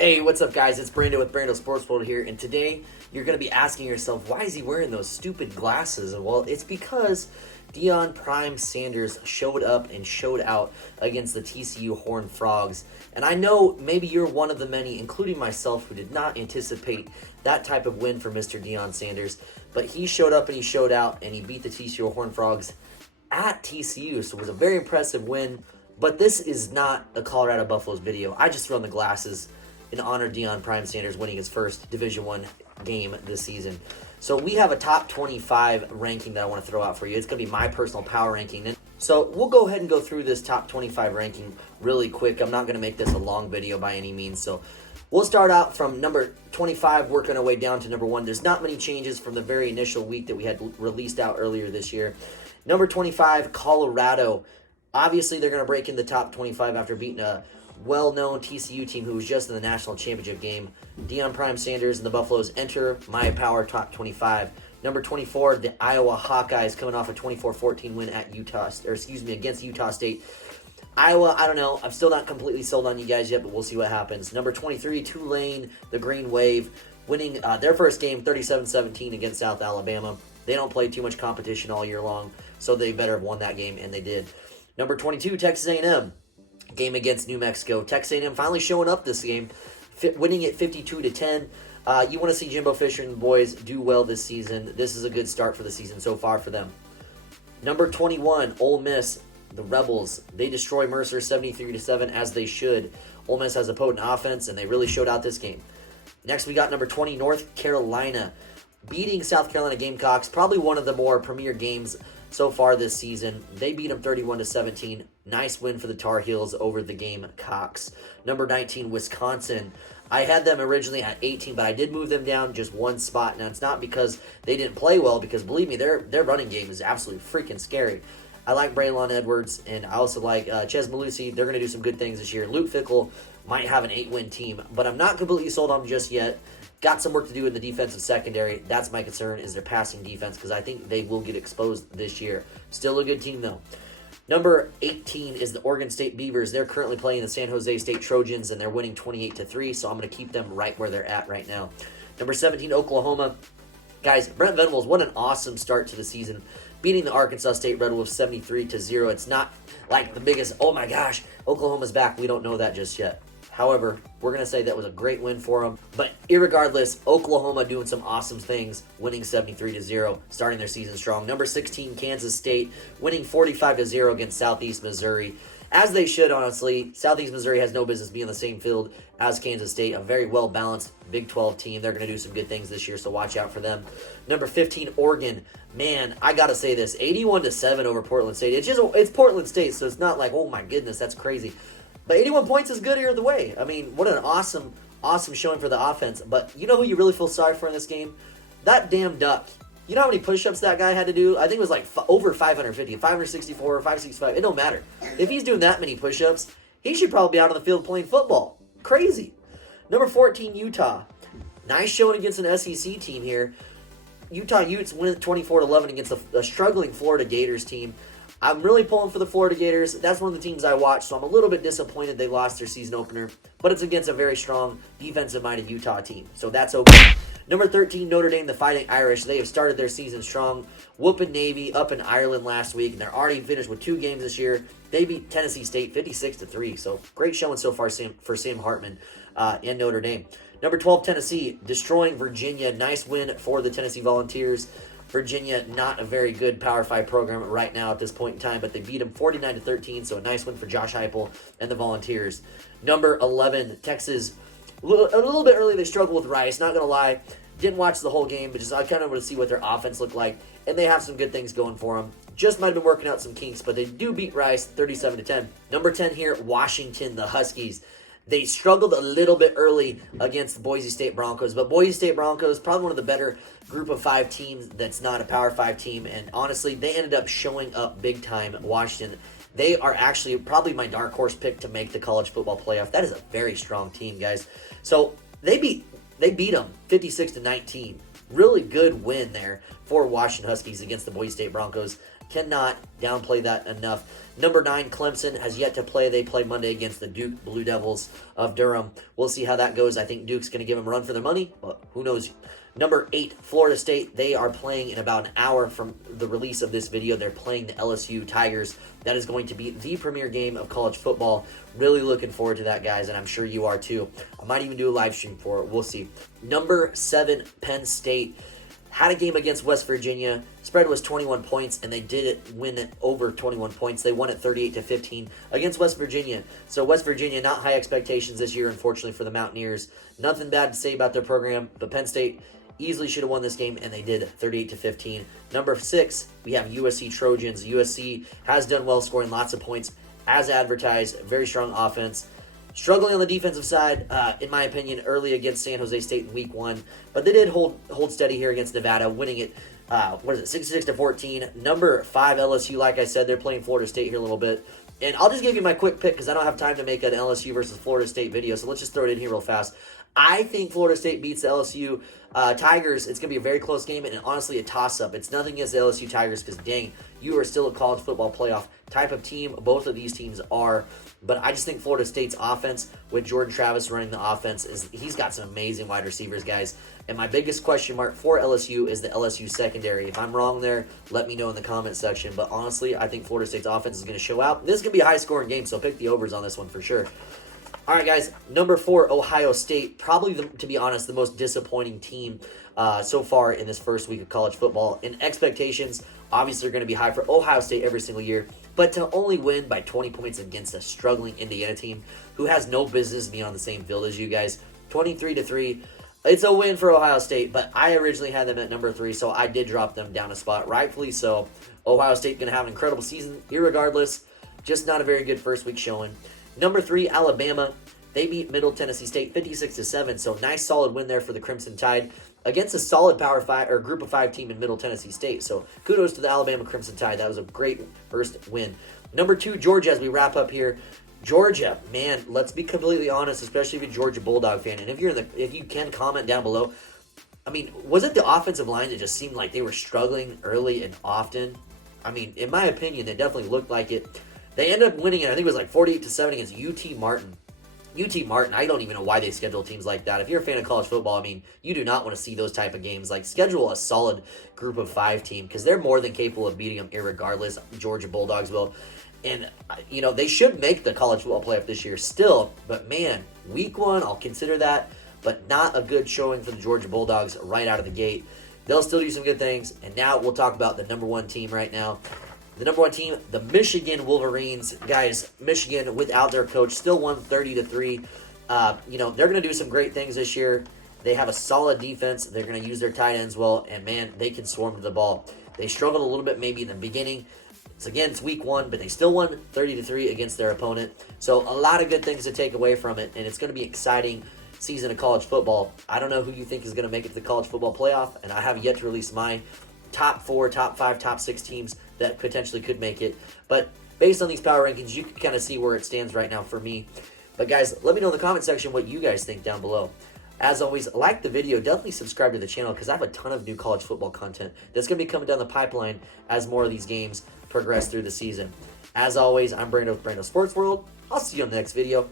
Hey, what's up, guys? It's Brando with Brando Sports World here, and today you're going to be asking yourself, why is he wearing those stupid glasses? Well, it's because Deion Prime Sanders showed up and showed out against the TCU Horned Frogs. And I know maybe you're one of the many, including myself, who did not anticipate that type of win for Mr. Deion Sanders. But he showed up and he showed out, and he beat the TCU Horned Frogs at TCU. So it was a very impressive win. But this is not a Colorado Buffaloes video. I just threw on the glasses in honor of Deion Prime Sanders winning his first Division I game this season. So we have a top 25 ranking that I want to throw out for you. It's going to be my personal power ranking. So we'll go ahead and go through this top 25 ranking really quick. I'm not going to make this a long video by any means. So we'll start out from number 25, working our way down to number 1. There's not many changes from the very initial week that we had released out earlier this year. Number 25, Colorado. Obviously, they're going to break in the top 25 after beating a well-known TCU team who was just in the national championship game. Deion Prime Sanders and the Buffaloes enter my power top 25. Number 24, the Iowa Hawkeyes coming off a 24-14 win at against Utah State. Iowa, I don't know. I'm still not completely sold on you guys yet, but we'll see what happens. Number 23, Tulane, the Green Wave, winning their first game 37-17 against South Alabama. They don't play too much competition all year long, so they better have won that game, and they did. Number 22, Texas A&M. Game against New Mexico. Texas A&M finally showing up this game, winning it 52-10. You want to see Jimbo Fisher and the boys do well this season. This is a good start for the season so far for them. Number 21, Ole Miss, the Rebels. They destroy Mercer 73-7 as they should. Ole Miss has a potent offense, and they really showed out this game. Next, we got number 20, North Carolina, beating South Carolina Gamecocks. Probably one of the more premier games so far this season. They beat them 31-17. Nice win for the Tar Heels over the Gamecocks. Number 19, Wisconsin. I had them originally at 18, but I did move them down just one spot. Now, it's not because they didn't play well, because believe me, their running game is absolutely freaking scary. I like Braylon Edwards, and I also like Ches Malusi. They're going to do some good things this year. Luke Fickell might have an 8-win team, but I'm not completely sold on them just yet. Got some work to do in the defensive secondary. That's my concern, is their passing defense, because I think they will get exposed this year. Still a good team, though. Number 18 is the Oregon State Beavers. They're currently playing the San Jose State Trojans, and they're winning 28-3, so I'm going to keep them right where they're at right now. Number 17, Oklahoma. Guys, Brent Venables, what an awesome start to the season, beating the Arkansas State Red Wolves 73-0. It's not like the biggest, oh my gosh, Oklahoma's back. We don't know that just yet. However, we're going to say that was a great win for them. But irregardless, Oklahoma doing some awesome things, winning 73-0, starting their season strong. Number 16, Kansas State, winning 45-0 against Southeast Missouri. As they should, honestly. Southeast Missouri has no business being on the same field as Kansas State. A very well-balanced Big 12 team. They're going to do some good things this year, so watch out for them. Number 15, Oregon. Man, I got to say this. 81-7 over Portland State. It's Portland State, so it's not like, oh my goodness, that's crazy. But 81 points is good either way. I mean, what an awesome showing for the offense. But you know who you really feel sorry for in this game? That damn Duck. You know how many push-ups that guy had to do? I think it was like over 550, 564, 565. It don't matter. If he's doing that many push-ups, he should probably be out on the field playing football. Crazy. Number 14, Utah. Nice showing against an SEC team here. Utah Utes win 24-11 against a struggling Florida Gators team. I'm really pulling for the Florida Gators. That's one of the teams I watch, so I'm a little bit disappointed they lost their season opener. But it's against a very strong defensive-minded Utah team, so that's okay. Number 13, Notre Dame, the Fighting Irish. They have started their season strong, whooping Navy up in Ireland last week, and they're already finished with 2 games this year. They beat Tennessee State 56-3, so great showing so far for Sam Hartman and Notre Dame. Number 12, Tennessee, destroying Virginia. Nice win for the Tennessee Volunteers. Virginia, not a very good Power 5 program right now at this point in time, but they beat them 49-13, so a nice win for Josh Heupel and the Volunteers. Number 11, Texas. A little bit early, they struggled with Rice, not going to lie. Didn't watch the whole game, but I kind of want to see what their offense looked like, and they have some good things going for them. Just might have been working out some kinks, but they do beat Rice 37-10. Number 10 here, Washington, the Huskies. They struggled a little bit early against the Boise State Broncos, but Boise State Broncos, probably one of the better group of 5 teams that's not a Power 5 team, and honestly, they ended up showing up big time at Washington. They are actually probably my dark horse pick to make the college football playoff. That is a very strong team, guys. So they beat them 56-19. really good win there for Washington Huskies against the Boise State Broncos. Cannot downplay that enough. Number 9, Clemson has yet to play. They play Monday against the Duke Blue Devils of Durham. We'll see how that goes. I think Duke's going to give them a run for their money, but who knows. Number 8, Florida State. They are playing in about an hour from the release of this video. They're playing the LSU Tigers. That is going to be the premier game of college football. Really looking forward to that, guys, and I'm sure you are too. I might even do a live stream for it. We'll see. Number 7, Penn State. Had a game against West Virginia. Spread was 21 points, and they did win it over 21 points. They won it 38-15 against West Virginia. So West Virginia, not high expectations this year, unfortunately, for the Mountaineers. Nothing bad to say about their program, but Penn State easily should have won this game, and they did, 38-15. Number 6, we have USC Trojans. USC has done well, scoring lots of points as advertised. Very strong offense. Struggling on the defensive side, in my opinion, early against San Jose State in week 1. But they did hold steady here against Nevada, winning it, 66-14. Number 5, LSU, like I said, they're playing Florida State here a little bit. And I'll just give you my quick pick because I don't have time to make an LSU versus Florida State video. So let's just throw it in here real fast. I think Florida State beats the LSU Tigers. It's going to be a very close game and honestly a toss-up. It's nothing against the LSU Tigers because, dang, you are still a college football playoff type of team. Both of these teams are. But I just think Florida State's offense, with Jordan Travis running the offense, he's got some amazing wide receivers, guys. And my biggest question mark for LSU is the LSU secondary. If I'm wrong there, let me know in the comment section. But honestly, I think Florida State's offense is going to show out. This is going to be a high-scoring game, so pick the overs on this one for sure. All right, guys, number 4, Ohio State. Probably, to be honest, the most disappointing team so far in this first week of college football. And expectations, obviously, are going to be high for Ohio State every single year. But to only win by 20 points against a struggling Indiana team who has no business being on the same field as you guys, 23-3, it's a win for Ohio State. But I originally had them at number 3, so I did drop them down a spot, rightfully so. Ohio State going to have an incredible season, irregardless. Just not a very good first week showing. Number 3, Alabama. They beat Middle Tennessee State 56-7, so nice solid win there for the Crimson Tide against a solid Power 5 or Group of 5 team in Middle Tennessee State. So kudos to the Alabama Crimson Tide. That was a great first win. Number 2, Georgia, as we wrap up here. Georgia, man, let's be completely honest, especially if you're a Georgia Bulldog fan, and if you can comment down below. I mean, was it the offensive line that just seemed like they were struggling early and often? I mean, in my opinion, it definitely looked like it. They ended up winning it. I think it was like 48-7 against UT Martin. UT Martin, I don't even know why they schedule teams like that. If you're a fan of college football, I mean, you do not want to see those type of games. Like, schedule a solid Group of 5 team because they're more than capable of beating them irregardless. Georgia Bulldogs will. And, you know, they should make the college football playoff this year still. But, man, week 1, I'll consider that. But not a good showing for the Georgia Bulldogs right out of the gate. They'll still do some good things. And now we'll talk about the number 1 team right now. The number 1 team, the Michigan Wolverines. Guys, Michigan, without their coach, still won 30-3. You know, they're going to do some great things this year. They have a solid defense. They're going to use their tight ends well. And, man, they can swarm to the ball. They struggled a little bit maybe in the beginning. It's week 1, but they still won 30-3 against their opponent. So a lot of good things to take away from it. And it's going to be an exciting season of college football. I don't know who you think is going to make it to the college football playoff. And I have yet to release my top 4, top 5, top 6 teams that potentially could make it. But based on these power rankings, you can kind of see where it stands right now for me. But guys, let me know in the comment section what you guys think down below. As always, like the video, definitely subscribe to the channel because I have a ton of new college football content that's going to be coming down the pipeline as more of these games progress through the season. As always, I'm Brando with Brando Sports World. I'll see you on the next video.